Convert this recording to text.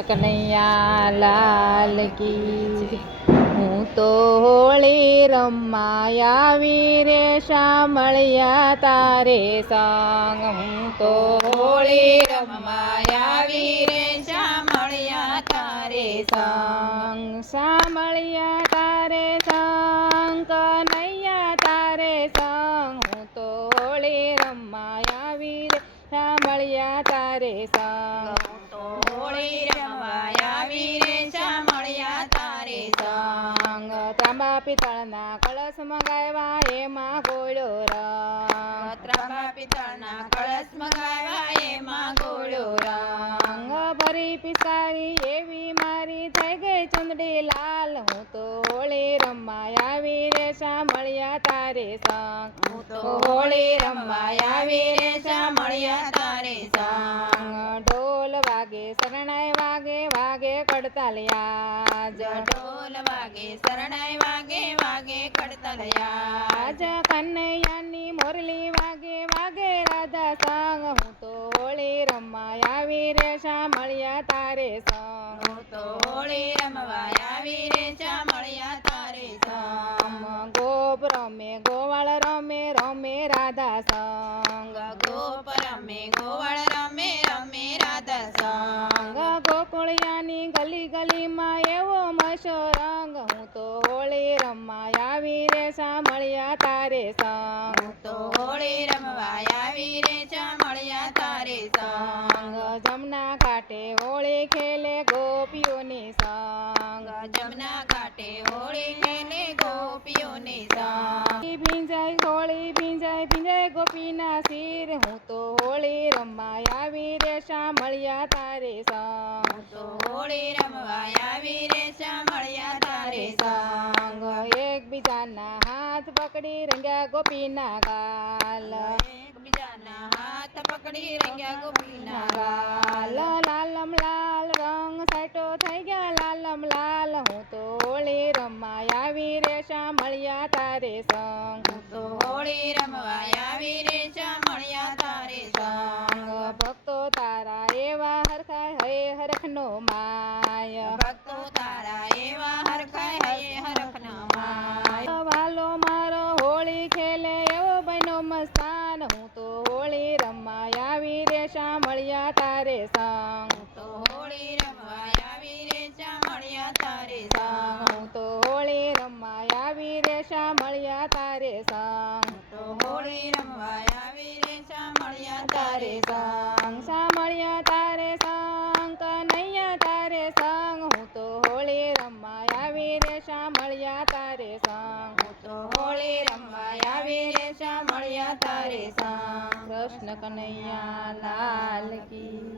કનૈયા લાલ કી હું તો હોળી રમવા આવી રે શામળિયા તારે સંગ હું તો હોળી રમવા આવી રે શામળિયા તારે સંગ શામળિયા તારે સંગ કનૈયા તારે સંગ હું તો હોળી રમવા આવી રે શામળિયા તારે સંગ હોળી રમવા આવી રે શામળિયા તારે સંગ ત્રાંબા પિત્તળના કળશ મગાવ્યા એમાં ગોળો રંગ ત્રાંબા પિત્તળના કળશ મગાવ્યા એમાં ગોળો રંગ ભરી પિસારી એવી મારી થઈ ગઈ ચુંદડી લાલ હું તો હોળી રમવા આવી રે શામળિયા તારે સંગ હું તો હોળી રમવા આવી રે શામળિયા તારે સંગ ઢોલ વાગે શરણાઈ વાગે વાગે કડતાલિયા ઢોલ વાગે શરણાઈ વાગે વાગે કડતાલિયા આજ કનૈયાની મોરલી વાગે વાગે રાધા સંગ હું તો હોળી રમવા આવી રે શામળિયા તારે સંગ હું તો હોળી રમવા આવી રે શામળિયા તારે સંગ ગોપ રમે ગોવાળ રમે રમે રાધા સંગ ગોપ રમે ગોવાળ રમે રમે રાધા સંગ ગોકુળિયાની ગલી ગલીમાં એવો મશો રંગ હું તો હોળી રમવા આવી રે શામળિયા તારે સંગ હું તો હોળી રમવા આવી રે શામળિયા તારે સંગ જમના ઘાટે હોળી ખેલે ગોપીઓની સંગ જમના ઘાટે હોળી ખેલે ગોપીઓની સંગ ભીંજાય હોળી ભીંજાય ભીંજાય ગોપીના શિર હું તો હોળી રમવા આવી રે શામળિયા તારે સંગ હું તો હોળી રમવા આવી રે શામળિયા તારે સંગ એકબીજાના હાથ પકડી રંગ્યા ગોપીના ગાલ એકબીજાના હાથ પકડી રંગ્યા ગોપીના ગાલ લાલમ લાલ રંગ સાટો થઈ ગયા લાલમ લાલ હું તો હોળી રમવા આવી રે શામળિયા તારે સંગ હું તો હોળી રમવા આવી રે શામળિયા તારે સંગ ભક્તો તારા એવા હરખાય હે હરખનો માય ભક્તો તારા એવા હરખાય હે હરખનો માય વાલો મારો હોળી ખેલે એવો બનો મસ્તાન હું તો હોળી રમવા આવી રે શામળિયા તારે સંગ હું તો હોળી રમવા આવી રે શામળિયા તારે સંગ હું તો હોળી રમવા આવી રે શામળિયા તારે સંગ હું તો હોળી રમવા આવી રે શામળિયા તારે સંગ શામળિયા તારે સંગ કનૈયા તારે સંગ હું તો હોળી રમવા આવી રે શામળિયા તારે સંગ હું તો હોળી રમવા આવી રે શામળિયા તારે સંગ કૃષ્ણ કનૈયા લાલ કી